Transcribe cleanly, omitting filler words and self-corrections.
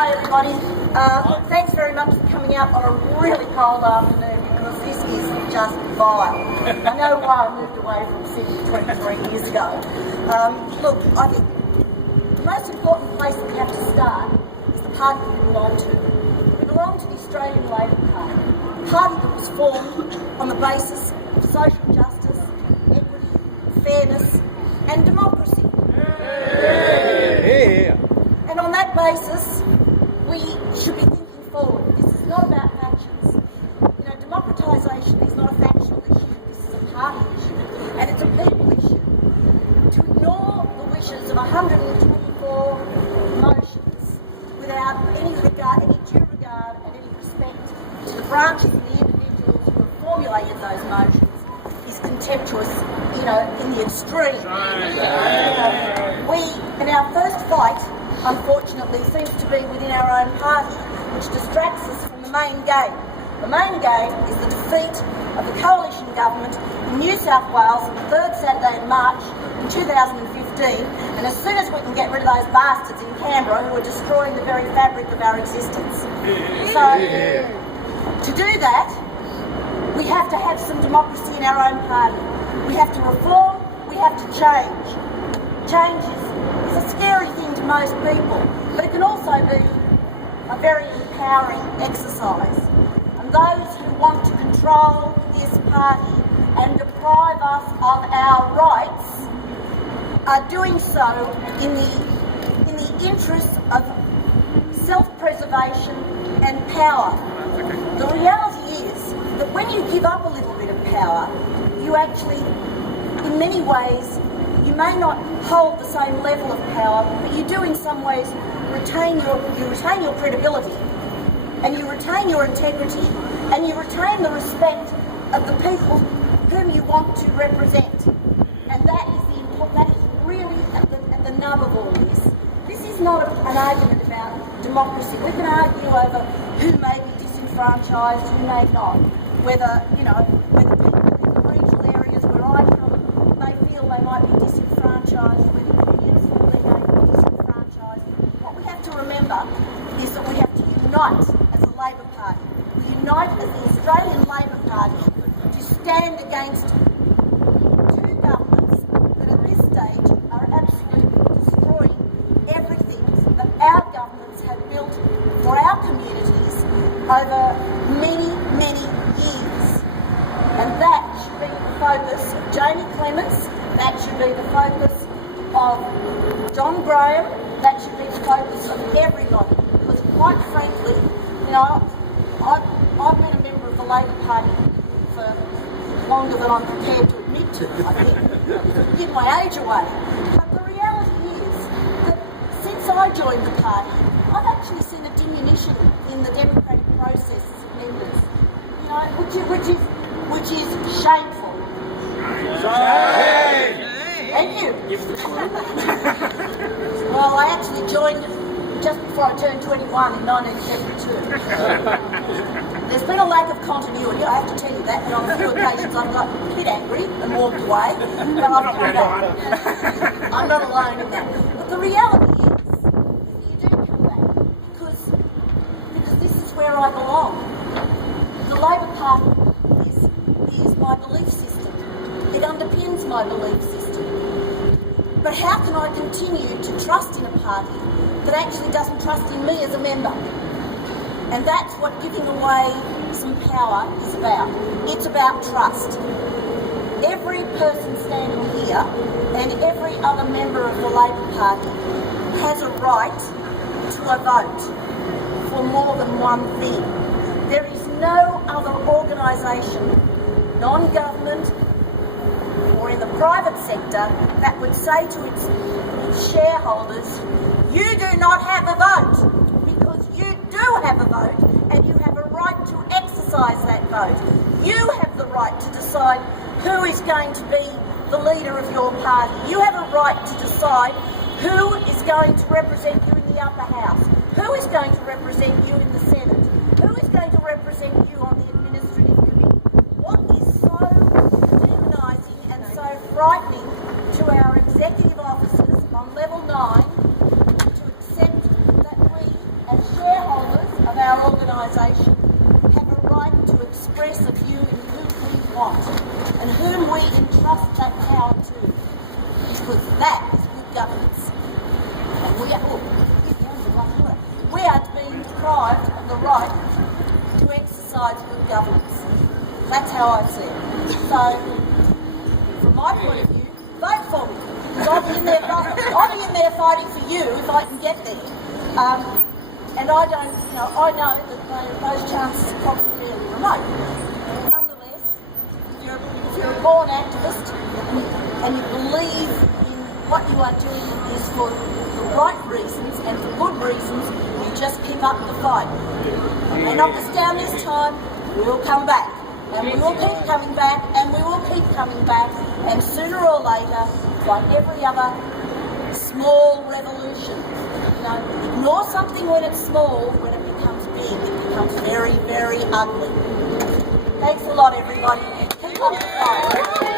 Hi everybody. Thanks very much for coming out on a really cold afternoon because this is just vile. I know why I moved away from Sydney 23 years ago. Look, I think the most important place that we have to start is the party we belong to. We belong to the Australian Labor Party, a party that was formed on the basis of social justice, equity, fairness and democracy. And on that basis, we should be thinking forward. This is not about factions. You know, democratisation is not a factional issue. This is a party issue, and it's a people issue. To ignore the wishes of 124 motions without any regard, any due regard, and any respect to the branches and the individuals who have formulated those motions is contemptuous, you know, in the extreme. We, in our first fight, unfortunately, seems to be within our own party, which distracts us from the main game. The main game is the defeat of the coalition government in New South Wales on the third Saturday in March in 2015, and as soon as we can get rid of those bastards in Canberra who are destroying the very fabric of our existence. So, to do that, we have to have some democracy in our own party. We have to reform, we have to change. Change is a scary thing to most people, but it can also be a very empowering exercise. And those who want to control this party and deprive us of our rights are doing so in the interests of self-preservation and power. The reality is that when you give up a little bit of power, you actually, in many ways, you may not hold the same level of power, but you do in some ways retain your credibility, and you retain your integrity, and you retain the respect of the people whom you want to represent. And that is really at the nub of all this. This is not an argument about democracy. We can argue over who may be disenfranchised, who may not, whether people in the regional areas where I come may feel they might be disenfranchised, whether unions feel they may be disenfranchised. What we have to remember is that we have to unite as a Labor Party. We unite as the Australian Labor Party to stand against two governments that at this stage are absolutely destroying everything that our governments have built for our communities over many, many years. And that should be the focus of Jamie Clements, that should be the focus of John Graham, that should be the focus of everybody. Because quite frankly, you know, I've been a member of the Labor Party for longer than I'm prepared to admit to, I think. Give my age away. But the reality is that since I joined the party, I've actually seen a diminution in the democratic processes of members, you know, which is shameful. Thank you. Well, I actually joined just before I turned 21 in 1972. There's been a lack of continuity, I have to tell you that, and on a few occasions I've got a bit angry and walked away, but I've come back. I'm not alone in that. But the reality is that you do come back because this is where I belong. The Labor Party is my belief system. It underpins my belief system. But how can I continue to trust in a party that actually doesn't trust in me as a member? And that's what giving away some power is about. It's about trust. Every person standing here and every other member of the Labor Party has a right to a vote for more than one thing. There is no other organisation, non-government or in the private sector, that would say to its shareholders, you do not have a vote, because you do have a vote and you have a right to exercise that vote. You have the right to decide who is going to be the leader of your party. You have a right to decide who is going to represent you in the upper house, who is going to represent you in the Senate, who is going to represent you on the administrative committee. What is so demonising and so frightening to our executive officers on level 9 to accept that we as we are being deprived of the right to exercise good governance. That's how I see it. So, from my point of view, vote for me. Because I'll be in there fighting for you if I can get there. And I don't, I know that those chances are probably fairly remote. Nonetheless, if you're a born activist and you believe in what you are doing is for the right reasons and for good reasons, you just keep up the fight. They knock us down this time, we'll come back. And we will keep coming back, and we will keep coming back, and sooner or later, like every other small revolution, ignore something when it's small, when it becomes big, it becomes very, very ugly. Thanks a lot, everybody. Keep up the fight.